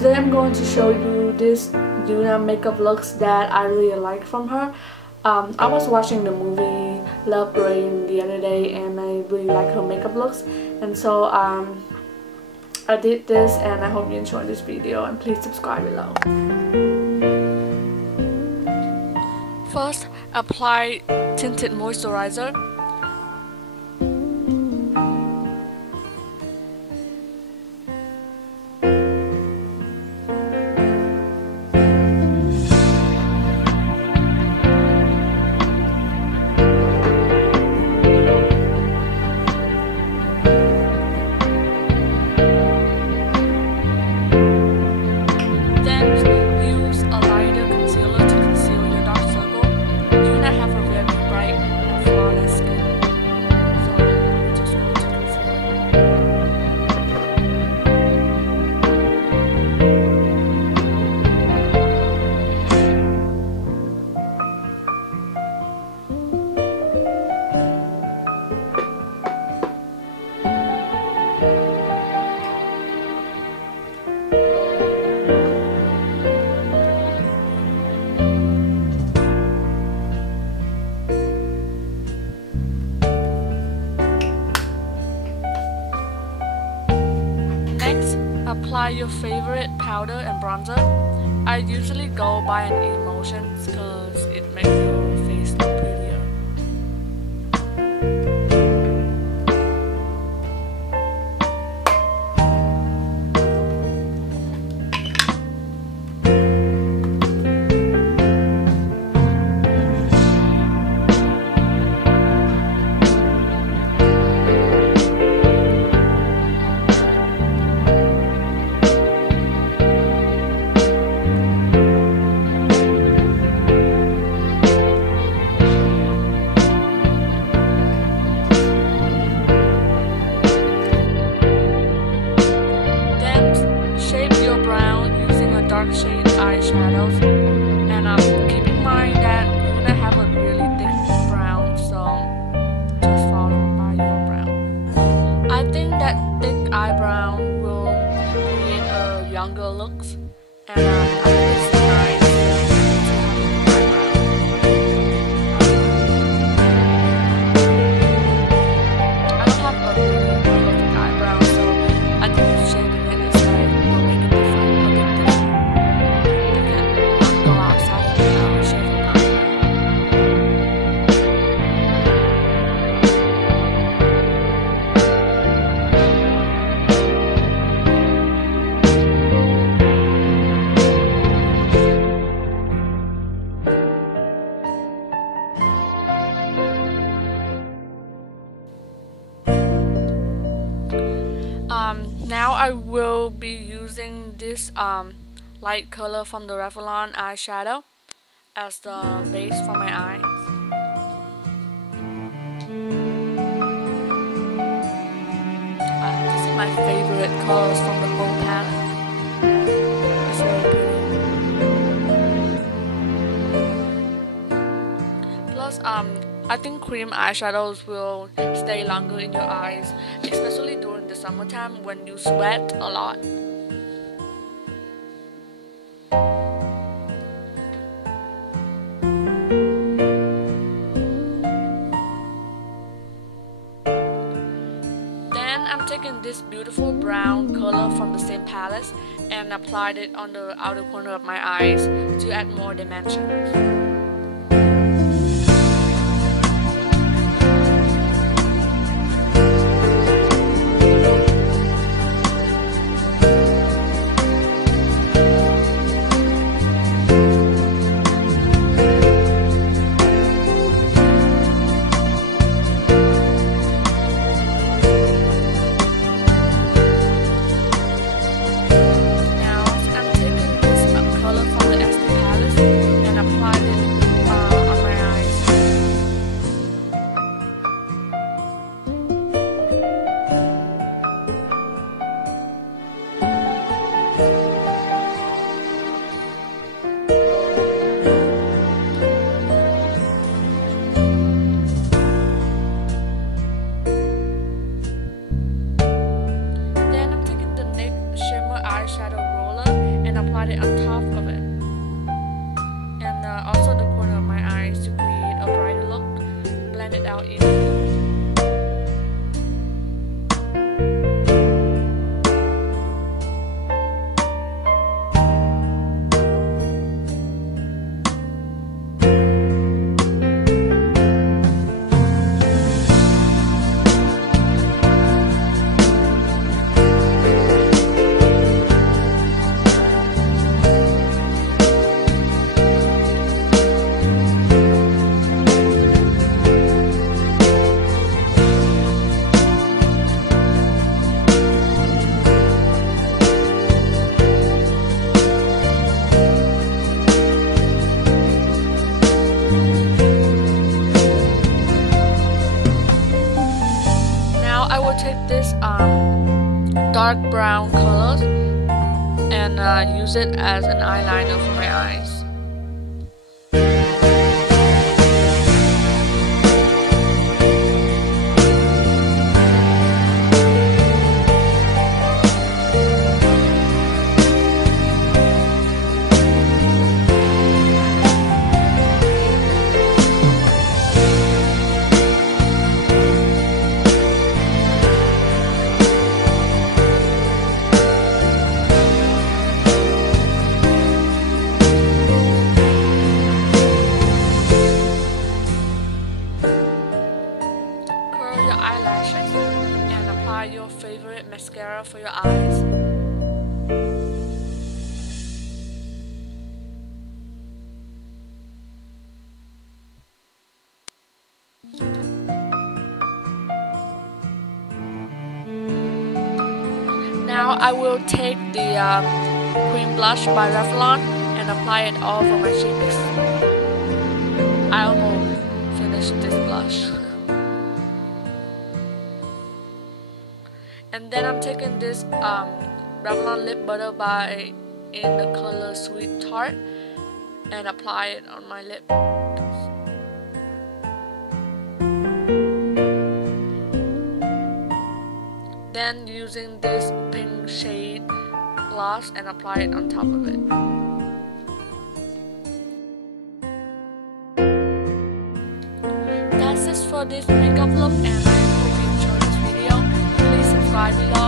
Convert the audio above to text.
today I'm going to show you this Yoona makeup looks that I really like from her. I was watching the movie Love Rain the other day and I really like her makeup looks, and so I did this, and I hope you enjoyed this video, and please subscribe below. First, apply tinted moisturizer. Apply your favorite powder and bronzer. I usually go by an emotions because it makes your face look prettier. Dark shade eyeshadows, and keep in mind that you're gonna have a really thick brown, so just follow by your brown. I think that thick eyebrow will create a younger looks, and I think it's nice. I don't have a really perfect eyebrow, so I think shading it is like will make it different, a bit different. Now I will be using this light color from the Revlon eyeshadow as the base for my eyes. This is my favorite colors from the whole palette. It's very pretty. Plus, I think cream eyeshadows will stay longer in your eyes, especially during the summertime when you sweat a lot. Then I'm taking this beautiful brown color from the same palette and applied it on the outer corner of my eyes to add more dimensions. Now I'm taking this color from the SD palette and applied it it on top of it, and also the corner of my eyes to create a brighter look. Blend it out evenly. Take this dark brown colors and use it as an eyeliner for my eyes. Eyelashes and apply your favorite mascara for your eyes. Now I will take the cream blush by Revlon and apply it all over my cheeks. I almost finished this blush. And then I'm taking this Revlon lip butter in the color Sweet Tart and apply it on my lip. Then using this pink shade gloss and apply it on top of it. That's it for this makeup look, and I hope you enjoyed this video. Please subscribe below.